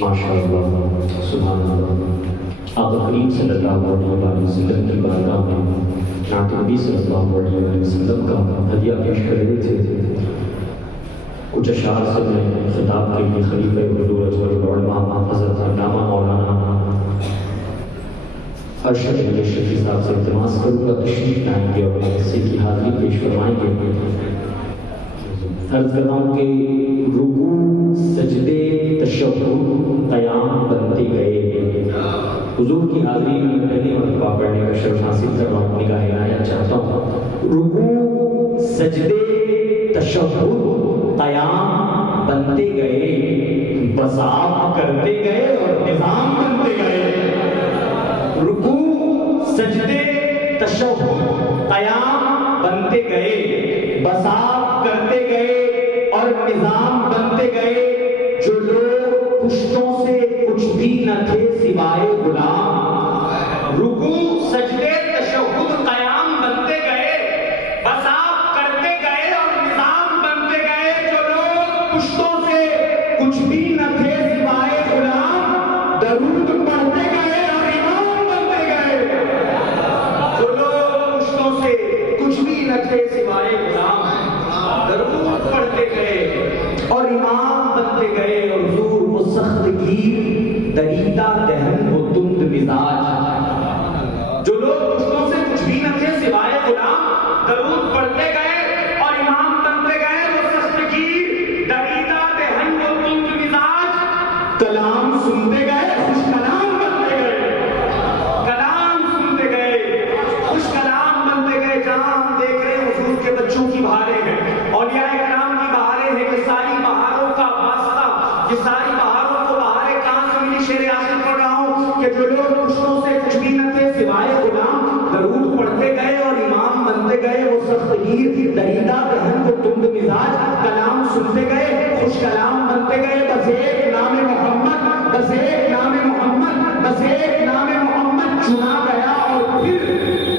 ماشاء اللہ سبحان اللہ۔ آقا کریم صلی اللہ علیہ وسلم کی بارگاہ میں نعت نبی صلی اللہ علیہ وسلم کا ہدیہ پیش کر رہے تھے۔ کچھ اشعار سے میں خطاب کے لیے خلیفہ حضور اجور العلماء حضرت علامہ مولانا ارشد علی شفیع صاحب سے التماس کروں گا تشریف لائیں گے اور حصے کی حاضری پیش کروائیں گے۔ عرض کر رہا ہوں کہ رکوع سجدے تشہد قیام بنتے گئے۔ حضور کی حاضری میں پہلی مرتبہ پڑھنے کا شرف حاصل کر رہا ہوں، نگاہ عنایت چاہتا ہوں۔ رکوع سجدے تشہد قیام بنتے گئے، بساط کرتے گئے اور نظام بنتے گئے۔ رکوع سجدے تشہد قیام بنتے گئے، بساط کرتے گئے اور نظام بنتے گئے۔ جو لوگ پشتوں سے کچھ بھی نہ تھے سوائے غلام۔ رکوع سجدے تشہد قیام بنتے گئے، بساط کرتے گئے اور نظام بنتے گئے۔ جو لوگ پشتوں سے کچھ بھی نہ تھے سوائے غلام، درود پڑھتے گئے اور امام بنتے گئے۔ جو لوگ پشتوں سے کچھ بھی نہ تھے سوائے غلام، درود پڑھتے گئے اور امام بنتے گئے۔ اور حضور وہ سخت گیر دریدہ دہن وہ تند مزاج، جو لوگ پشتوں سے کچھ بھی نہ تھے سوائے غلام، درود پڑھتے گئے اور امام بنتے گئے۔ وہ سخت گیر دریدہ دہن وہ تند مزاج، کلام سنتے گئے خوش کلام بنتے گئے، کلام سنتے گئے خوش کلام بنتے گئے۔ جہاں ہم دیکھ رہے ہیں حضور کے بچوں کی بہاریں ہیں، اولیاء کرام کی بہاریں ہیں، یہ ساری بہاروں کا واسطہ، یہ ساری بہاروں کو بہاریں کہاں سے ملی؟ شعر عاشق پڑھ رہا ہوں کہ جو لوگ پشتوں سے کچھ بھی نہ تھے سوائے غلام، درود پڑھتے گئے اور امام بنتے گئے۔ وہ سخت گیر دریدہ دہن وہ تند مزاج، کلام سنتے گئے خوش کلام بنتے گئے۔ بس ایک نام محمد، بس ایک نام محمد، بس ایک نام محمد چنا گیا اور پھر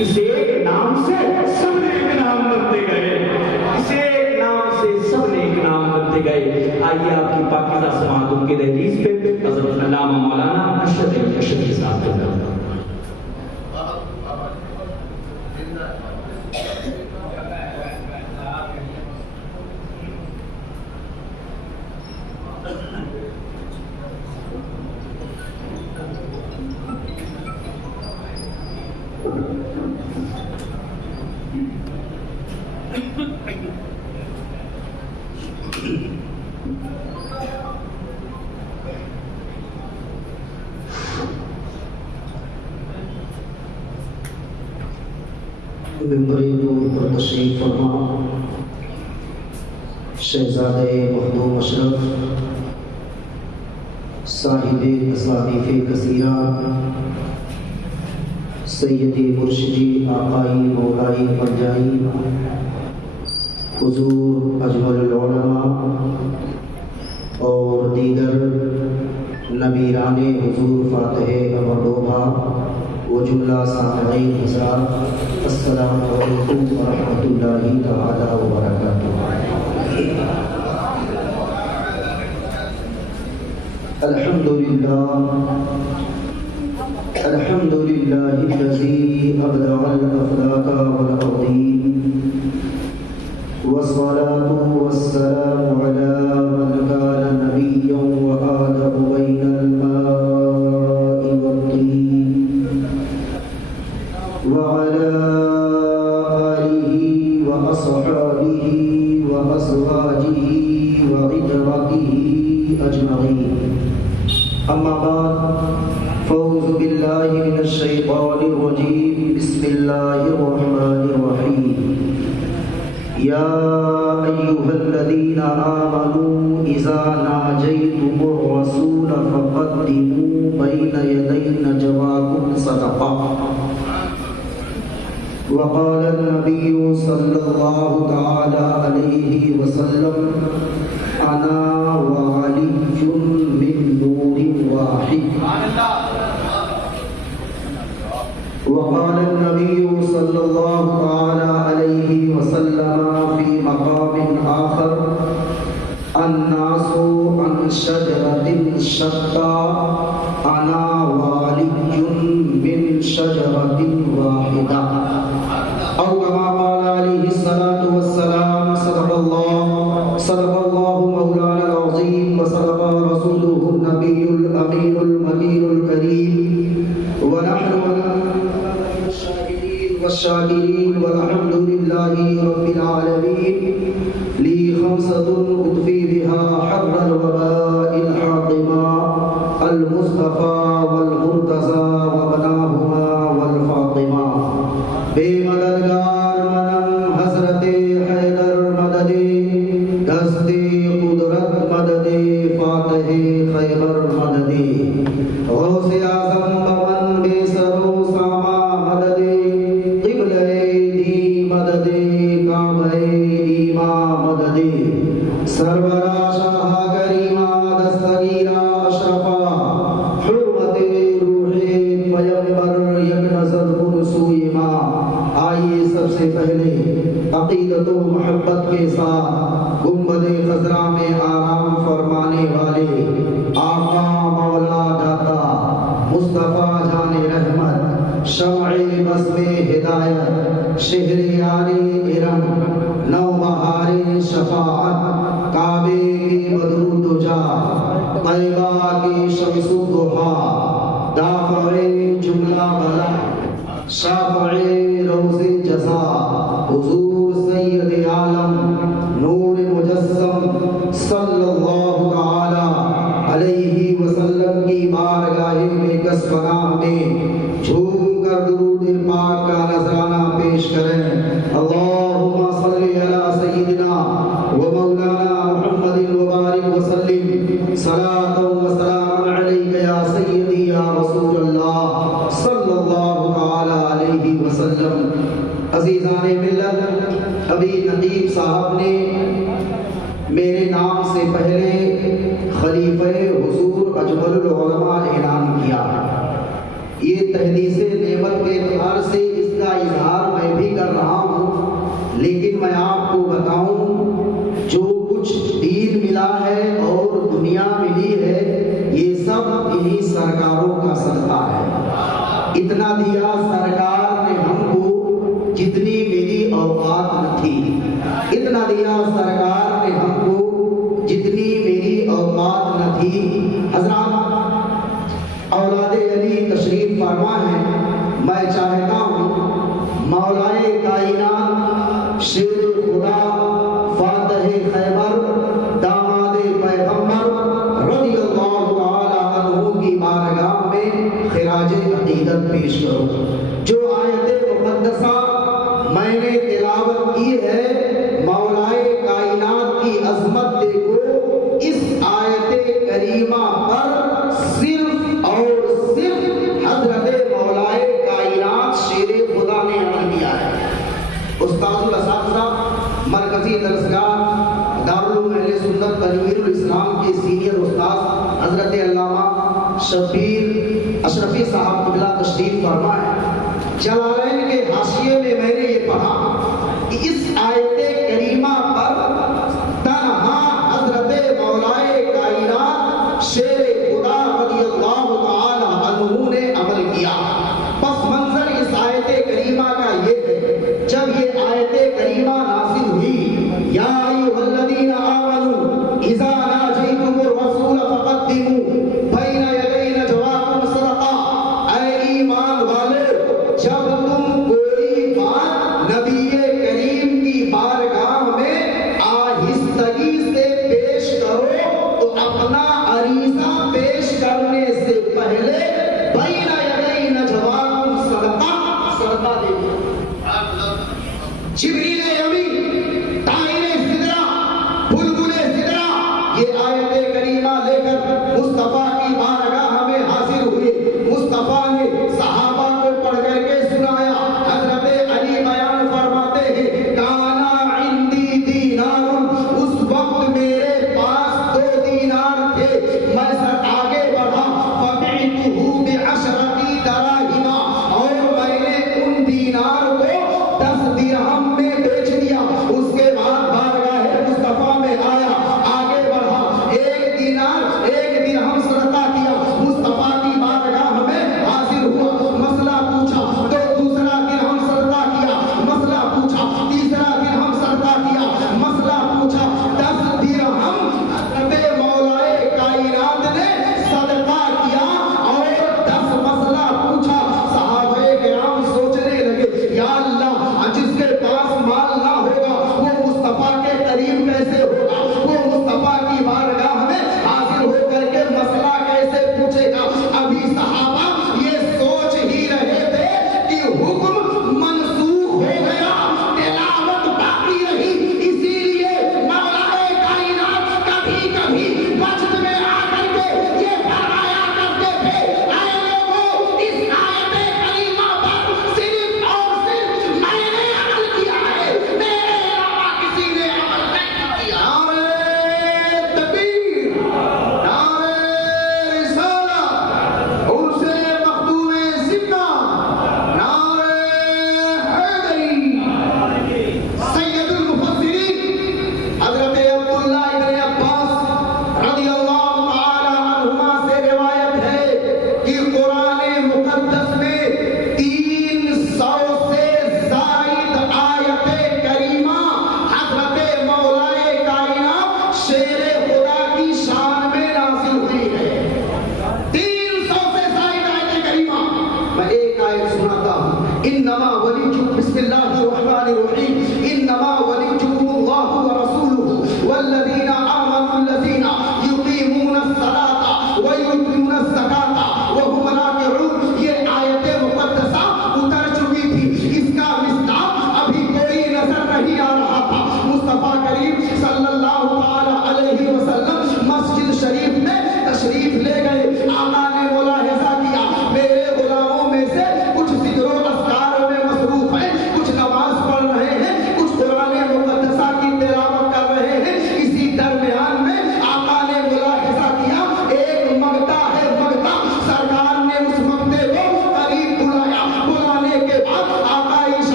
اس ایک نام سے سب نیک نام بنتے گئے، اس ایک نام سے سب نیک نام بنتے گئے۔ آئیے آپ کی پاکیزہ سماعتوں کے دہلیز پہ حضرت علامہ مولانا ارشد علی شفیع صاحب کا نام۔ ممبر نور پر تشریف فرما شہزادہ مخدوم اشرف صاحب تصانیف کثیرہ سیدی مرشدی آقائی مولائی پنجائی حضور اجمل العلماء اور دیگر نبیران حضور فاتح امردوبہ و جملہ سامعین حضرات، السلام علیکم ورحمۃ اللہ تعالی وبرکاتہ۔ الحمد للہ الذی ابدع الافلاک والارضین والصلاة والسلام علی من کان نبیا وآدم بین الماء والطین وعلى آله وأصحابه وأزواجه وعترته أجمعين، أما بعد، فأعوذ بالله من الشيطان الرجيم، بسم الله الرحمن الرحيم، يا أيها الذين آمنوا إذا ناجيتم الرسول فقدموا بين يدي نجواكم صدقة، وقال النبي صلى الله تعالى عليه وسلم أنا وعلي من نور واحد، وقال النبي صلى الله تعالى عليه وسلم في مقام آخر الناس عن شجرة شتى أنا والي من شجرة واحدة أو كما قال عليه الصلاة والسلام. صدق الله مولانا العظيم وصدق رسوله النبي الأمين المكين الكريم ونحن والشاكرين والحمد لله رب العالمين. لي خمسة أطفي بها حر الوباء الحاطمة المصطفى والمرتضى وبناهما والفاطمة. بے مددگار منم حضرت حیدر مدد دست قدرت مدد فاتح خیبر مدد غوث اعظم بمن بے سرو ساما مدد قبلہ دی مدد کعبہ ایما مدد سرورا شاہ کریمہ دستگیرہ اشرفا حرمت روح پیمبر یک نظر کنسوئیما. آئیے سب سے پہلے عقیدت و محبت کے ساتھ گنبد خضرا میں آرام فرمانے والے آقا مولا داتا مصطفیٰ جان رحمت شمع بزم ہدایت شہر یار ارم نو بہار شفاعت کعبے کی بدر دجا طیبہ کی شمس الضحیٰ دافع جملہ بلا شافع روز جزا حضور سید عالم نور مجسم صلی اللہ تعالی علیہ وسلم کی بارگاہ میں کس پناہ میں جھوم کر درود پاک کا نذرانہ پیش کریں. اللہم صلی علی سیدنا و مولانا محمد وبارک وسلم صلاۃ و سلام علیک یا سیدی یا رسول اللہ صلی اللہ تعالی علیہ وسلم. عزیزان ملت، ابھی نقیب صاحب نے میرے نام سے پہلے خلیفہ حضور اجمل العلماء اعلان کیا. یہ تحدیث نعمت کے اعتبار سے اس کا اظہار میں بھی کر رہا ہوں، لیکن میں آپ کو بتاؤں جو کچھ دین ملا ہے اور دنیا ملی ہے یہ سب انہی سرکاروں کا صدقہ ہے. اتنا دیا سرکار نے ہم کو جتنی میری اوقات نہ تھی، اتنا دیا سرکار نے ہم کو جتنی میری اوقات نہ تھی. حضرات اولاد علی تشریف فرما ہے. میں چاہتا ہوں مولائے کائنات شیر خدا فاتح خیبر داماد پیغمبر رضی اللہ تعالی عنہ کی بارگاہ میں خراج عقیدت پیش کرو. جو آیت مقدسہ میں نے تلاوت کی ہے مولائے کائنات کی عظمت دیکھو. اس آیت کریمہ پر صرف اور صرف حضرت مولائے کائنات شیر خدا نے عمل کیا ہے. استاد الاساتذہ مرکزی درسگاہ دارالعلوم اہل سنت تنویر الاسلام کے سینئر استاد حضرت علامہ شبیر اشرفی صاحب قبلہ تشریف فرما ہے. جلالین کے حاشیے میں میں نے یہ پڑھا کہ اس آیت کریمہ پر تنہا حضرت مولائے کائنات شیر خدا رضی اللہ تعالی عنہ نے عمل کیا. پس منظر اس آیت کریمہ کا یہ ہے، جب یہ آیت کریمہ نازل ہوئی یا ایھا الذین آمنوا اذا ناجیتم الرسول فقدموا بین یدی نجواکم صدقہ. اے ایمان والے، جب تم کوئی بات نبی کریم کی بارگاہ میں آہستگی سے پیش کرو تو اپنا عریضہ پیش کرنے سے پہلے بین یدی نجواکم صدقہ دے دو. جبریل امی طائر سدرہ بلبل سدرہ یہ آیت کریمہ لے کر مصطفیٰ کی بارگاہ میں حاضر ہوئے. مصطفیٰ نے صحابہ کو پڑھ کر کے سنایا. حضرت علی بیان فرماتے ہیں کانا عندی دینار، اس وقت میرے پاس 2 دینار تھے. میں سر آگے بڑھا فبعتہ بعشرۃ دراہم، اور میں نے ان دینار کو 10 درہم میں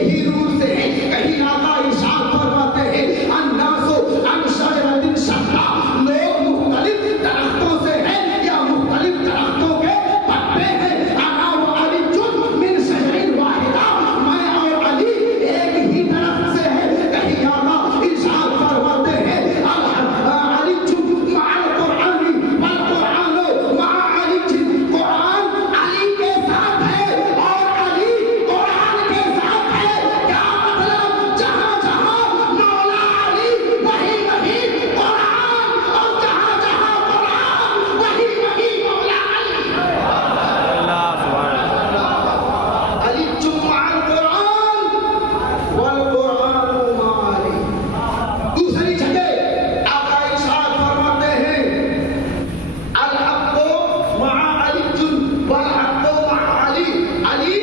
ہی روح سے ہے. کہیں آقا ارشاد فرماتے ہیں الناس عن شجرۃ شتیٰ، لوگ مختلف درختوں سے ہیں یا مختلف درختوں کے پتے ہیں. انا وعلی من شجر واحدہ، میں اور علی ایک ہی درخت سے ہیں. کہیں آقا ارشاد فرماتے ہیں علی مع القرآن والقرآن مع علی، قرآن علی کے ساتھ ہے اور علی قرآن کے ساتھ ہے. کیا مطلب؟ جہاں جہاں مولا علی وہی وہی قرآن، اور جہاں جہاں قرآن وہی وہی مولا علی. علی مع القرآن والقرآن مع علی. دوسری جگہ آقا ارشاد فرماتے ہیں الحق مع علی والحق مع علی، علی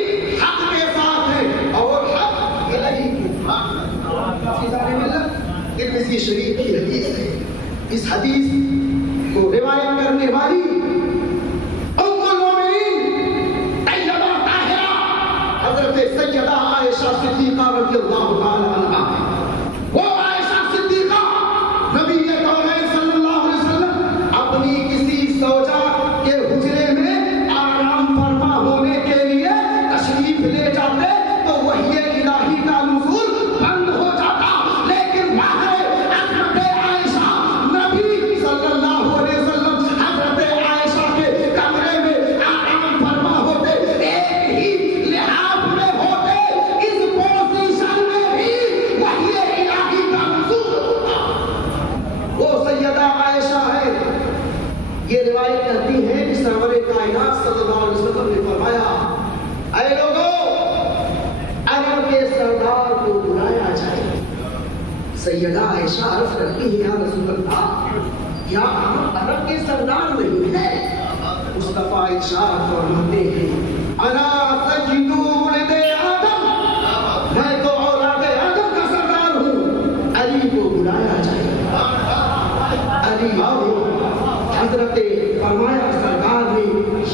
حق کے ساتھ ہے اور حق الہی کے ساتھ. فضائل ملت ترمذی شریف کی حدیث ہے. اس حدیث کو روایت کرنے والی ام المؤمنین طیبہ طاہرہ حضرت سیدہ عائشہ صدیقہ رضی اللہ تعالی عنہا ہے. وہ عائشہ صدیقہ نبی کونین صلی اللہ علیہ وسلم اپنی کسی زوجہ کے حجرے میں آرام فرما ہونے کے لیے تشریف لے جاتے تو وحی الہی کا نزول بند ہو جاتا. لیکن باہر حضرت عائشہ نبی صلی اللہ علیہ وسلم حضرت عائشہ کے کمرے میں آرام فرما ہوتے، ایک ہی لحاظ میں ہوتے، اس پوزیشن میں بھی وحی الہی کا نزول ہوتا. وہ سیدہ عائشہ ہے. یہ روایت کرتی ہے کہ سرور کائنات صلی اللہ علیہ وسلم نے فرمایا اے لوگوں، عرب کے سردار کو بلایا جائے. سیدہ عائشہ عرض کرتی ہے یا رسول اللہ، کیا ہم عرب کے سردار نہیں ہیں؟ مصطفیٰ ارشاد فرماتے ہیں انا سید ولد آدم، میں تو اولاد آدم کا سردار ہوں. علی کو بلایا جائے. علی آؤ. حضرت فرمایا سرکار نے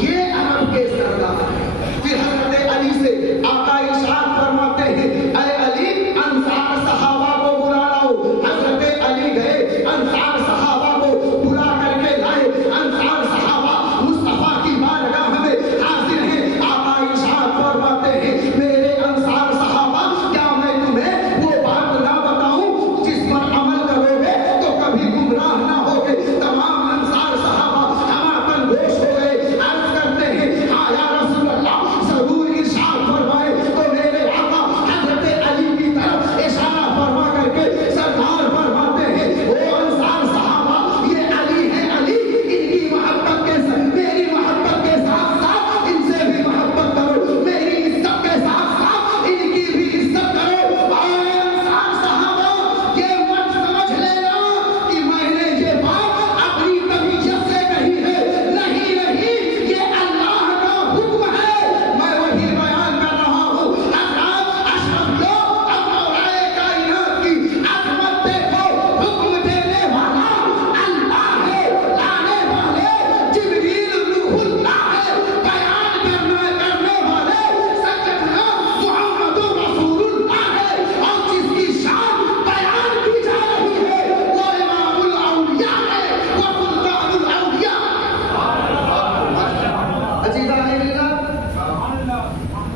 یہ عرب کے سردار ہیں. پھر حضرت علی سے آقا ارشاد فرماتے ہیں اے علی انصار صحابہ کو بلا لاؤ. حضرت علی گئے، انصار صحابہ کو بلا کر کے لائے. انصار صحابہ مصطفیٰ کی بارگاہ میں حاضر ہیں. آقا ارشاد فرماتے ہیں میرے انصار صحابہ، کیا میں تمہیں وہ بات نہ بتاؤں جس پر عمل کرو گے تو کبھی گمراہ نہ ہوگے. تمام انصار صحابہ ہمارا گوش ہو گئے. عرض کرتے ہیں ہاں یا رسول اللہ، ضرور ارشاد فرمائے. تو میرے آقا حضرت علی کی طرف اشارہ فرما کر کے سرکار فرماتے ہیں وہ انصار صحابہ یہ علی ہے، علی ان کی محبت کے ساتھ میری محبت کے ساتھ ساتھ ان سے بھی محبت کرو، میری عزت کے ساتھ ساتھ ان کی بھی عزت کرو. اور انصار صحابہ یہ مت سمجھ لینا کہ میں نے یہ بات اپنی طبیعت سے کہی ہے. نہیں نہیں، یہ اللہ کا حکم ہے. میں وہی بیان کر رہا ہوں. حضرات اشرف لوگ اب مولا کائنات کی عظمت دیکھو. حکم دینے والا اللہ ہے، لانے والے جبریل روح اللہ ہے، بیان کرنے والے سیدنا محمد رسول اللہ ہے. اور جس کی شان بیان کی جا رہی ہے وہ امام الاولیاء ہے، وہ سلطان الاولیاء. عزیزان اللہ،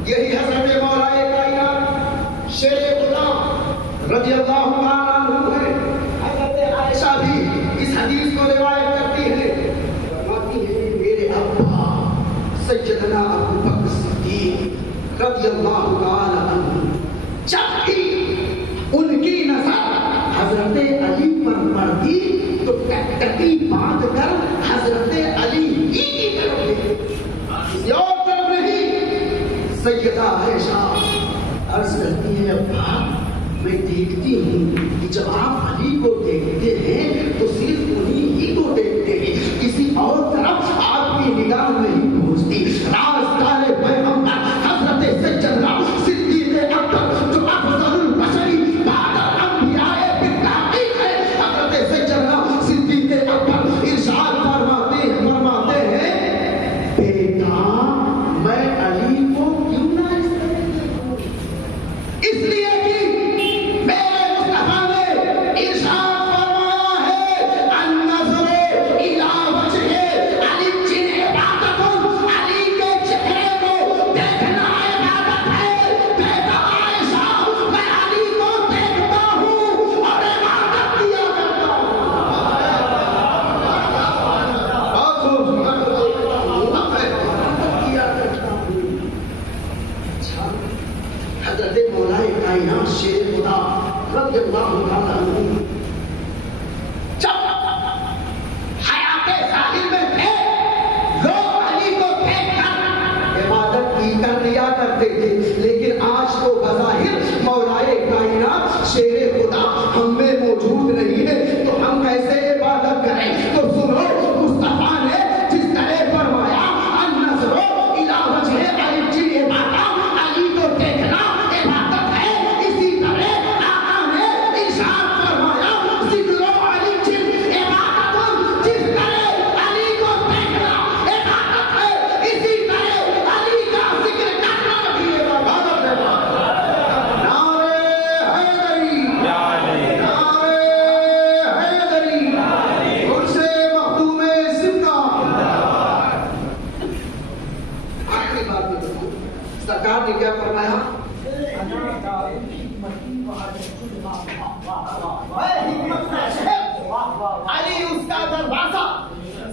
یہی حضرت مولا کائنات شیر غلام رضی اللہ تعالیٰ عنہ ہے. حضرت عائشہ بھی اس حدیث کو روایت کرتی ہے. فرماتی ہے میرے ابا سیدنا ابو بکر صدیق رضی اللہ تعالیٰ عنہ جب بھی ان کی نظر حضرت علی پر پڑتی تو ٹکٹکی باندھ کر حضرت علی ہی کی طرف دیکھتے، کسی اور طرف نہیں. سیدہ عائشہ عرض کرتی ہے ابا میں دیکھتی ہوں کہ جب آپ علی کو دیکھتے ہیں تو صرف انہیں ہی کو دیکھتے ہیں، کسی اور طرف آپ کی نگاہ نہیں پہنچتی. راستہ پیغمبر حضرت سیدنا صدیق اکبر جو افضل البشری بعد الانبیاء بالتحقیق ہے، حضرت سیدنا صدیق اکبر ارشاد فرماتے ہیں بیٹا میں علی کو کیوں نہ اس طرح دیکھوں. اس لیے کہ میرے مصطفیٰ نے ارشاد فرمایا ہے النظر الی وجہ علی عبادت، علی کے چہرے کو دیکھنا عبادت ہے۔ بیٹا عائشہ، میں علی کو دیکھتا ہوں اور عبادت کیا کرتا ہوں۔ حضرت مولا کائنات شیر خدا رضی اللہ تعالیٰ عنہ جب حیات ظاہر میں تھے، لوگ علی کو دیکھ کر عبادت کی کر لیا کرتے تھے، لیکن آج تو بظاہر مولا کائنات شیر خدا ہم میں موجود نہیں ہے تو ہم کیسے عبادت کریں؟ تو سنو، مصطفیٰ نے جس طرح فرمایا النظر الی وجہ علی عبادت، علی کو دیکھنا عبادت ہے، اسی طرح آقا نے ارشاد فرمایا ذکر علی عبادت، جس طرح علی کو دیکھنا عبادت ہے، اسی طرح علی کا ذکر کرنا بھی عبادت ہے۔ نعرہ حیدری، نعرہ حیدری، ان سے مخدوم سمنا۔ آخری بات میں بتاؤں، سرکار نے کیا فرمایا؟ علی اس کا دروازہ،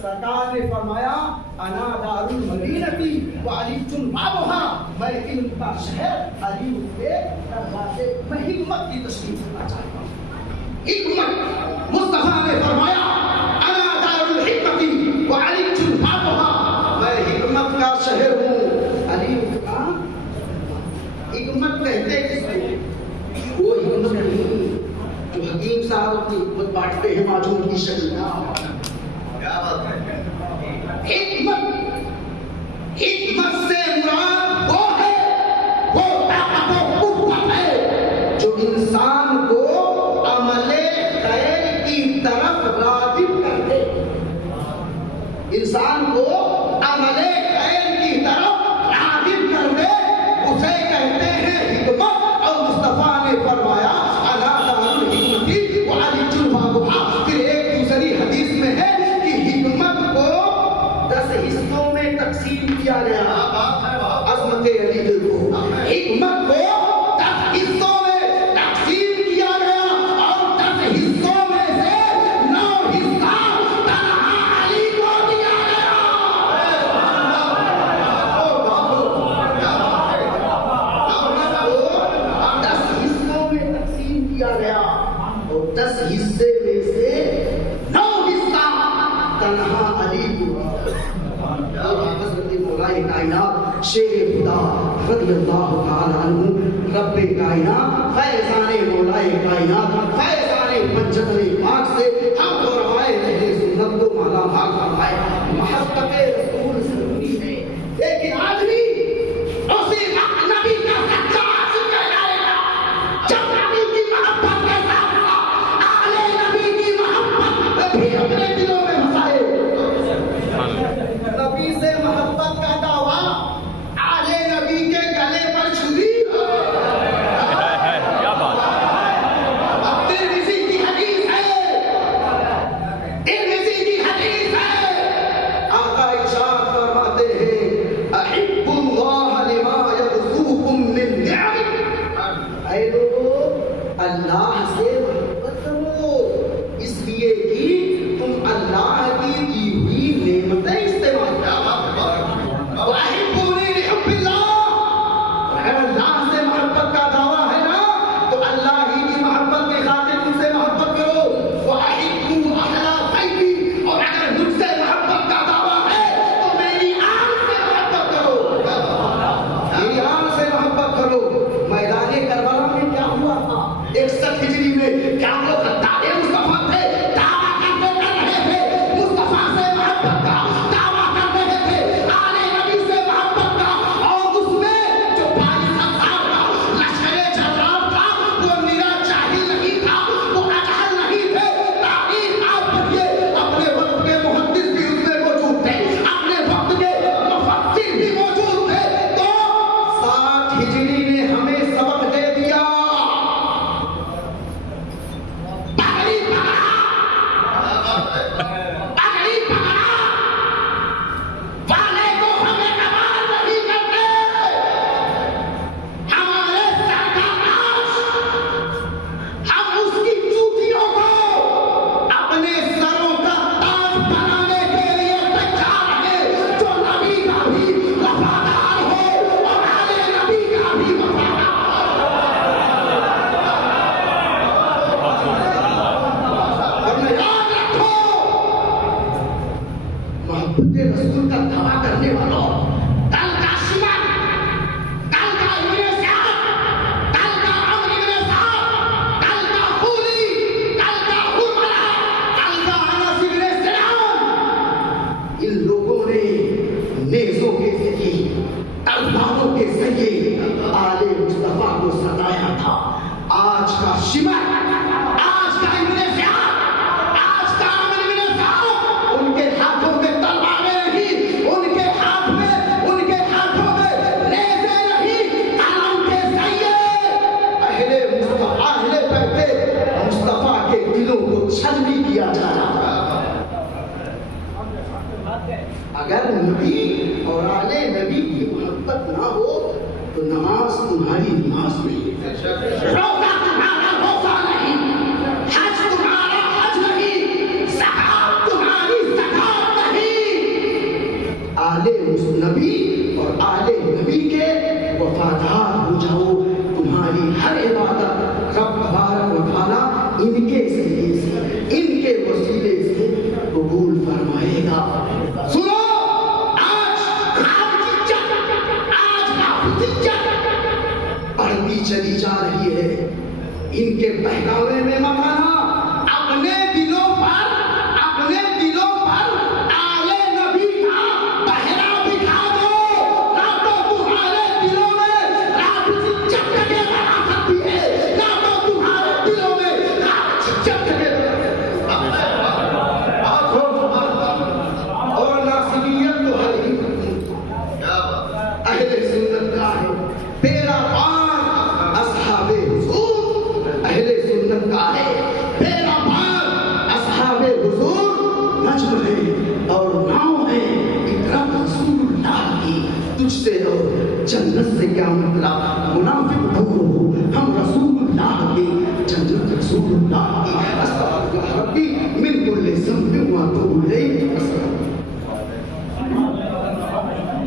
سرکار نے فرمایا انا دار المدینتی وعلی بابھا، میں علم کا شہر، علی اس کے دروازے۔ میں حکمت کی تشریح کرنا چاہتا ہوں۔ حکمت، مصطفیٰ نے فرمایا انا دار الحکمتی وعلی بابھا، میں حکمت کا شہر ہوں، علی اس کا۔ حکمت کہتے کس کو؟ وہ حکمت نہیں جو حکیم صاحب اپنی حکمت بانٹتے ہیں معجون کی شکل میں۔ کیا بات ہے؟ حکمت سے مراد وہ ہے، وہ طاقت و قوت ہے جو انسان کو عمل خیر کی طرف راغب کر دے، انسان کو عمل خیر کی طرف راغب کر دے، اسے کہتے ہیں حکمت۔ اور مصطفیٰ نے فرمایا انا دار الحکمتی وعلی بابھا۔ پھر ایک دوسری حدیث میں ہے کہ حکمت کو 10 حصوں میں تقسیم کیا گیا۔ عظمت علی دیکھو، حکمت کو 10 حصوں میں تقسیم کیا گیا اور 10 حصوں میں سے 9 حصہ تنہا علی کو دیا گیا۔ 10 حصوں میں تقسیم کیا گیا اور 10 حصے میں سے 9 حصہ تنہا علی کو۔ حضرت مولا کائنات شیر خدا رضی اللہ تعالی عنہ، رب کائنات، فیضان مولا کائنات، فیضان پنجتن پاک سے ہم کو روائے اہل سنت کو مالا مال فرمائے۔ محبت رسول ضروری ہے، لیکن آدمی اسی وقت نبی کا سچا عاشق کہلائے گا جب نبی کی محبت کے ساتھ اہل نبی کی محبت بھی اپنے دلوں میں بسائے۔ نبی سے محبت کا دعویٰ آلے نبی کے گلے پر چھری۔ اب ترمذی کی حدیث ہے، ترمذی کی حدیث ہے، آقا ارشاد فرماتے ہیں احب اللہ لما یرزقکم من نعم۔ اے لوگو، اللہ سے محبت کرو اس لیے کہ تم اللہ کی دی ہوئی نعمتیں استعمال کرو۔ وَأَحِبُّونِي لِحُبِّ اللَّهِ، اگر اللہ سے محبت کا دعویٰ ہے نا تو اللہ ہی کی محبت کے خاطر مجھ سے محبت کرو۔ وَأَحِبُّوا أَهْلَ بَيْتِي، اور اگر مجھ سے محبت کا دعویٰ ہے تو میری آل سے محبت کرو، میری آل سے محبت کرو۔ میدان کربلا میں کیا ہوا تھا؟ 61 ہجری میں تھا، آج کا شمر، آج کا ابن زیاد، آج کا عامر بن سعد، ان کے ہاتھوں میں تلواریں نہیں، ان کے ہاتھوں میں نیزے نہیں، کلام کے ذریعے اہل مصطفیٰ، اہل بیت مصطفیٰ کے دلوں کو چھلنی کیا جا رہا ہے۔ اگر نبی اور آل نبی کی محبت نہ ہو تو نماز تمہاری نماز نہیں، روزہ تمہارا روزہ نہیں، حج تمہارا حج نہیں، زکات تمہاری زکات نہیں۔ آل نبی اور آل نبی کے وفادار ہو جاؤ، تمہاری ہر عبادت رب تبارک و تعالیٰ ان کے ذریعے سے، ان کے وسیلے سے قبول فرمائے گا۔ سنو، بڑھتی چلی جا رہی ہے، ان کے بہکاوے میں مت آنا، اپنے دلوں پر آل نبی کا پہرا بٹھا دو، نہ تو تمہارے دلوں میں رات چکے بنا سکتی ہے، نہ تو تمہارے دلوں میں رات چکے اور ناصبیت تو ہے ہی، اہل سنت کا ہے پیرا پار، اصحاب حضور اہل سنت کا ہے پیرا پار، اصحاب حضور نجم ہے اور ناؤ ہے، اکرم رسول اللہ کی، تجھ سے اور جنت سے کیا مطلب، منافق دور ہو، ہم رسول اللہ کی، جنت رسول اللہ کی، استغفر ربی من کل ذنب واتوب الیہ۔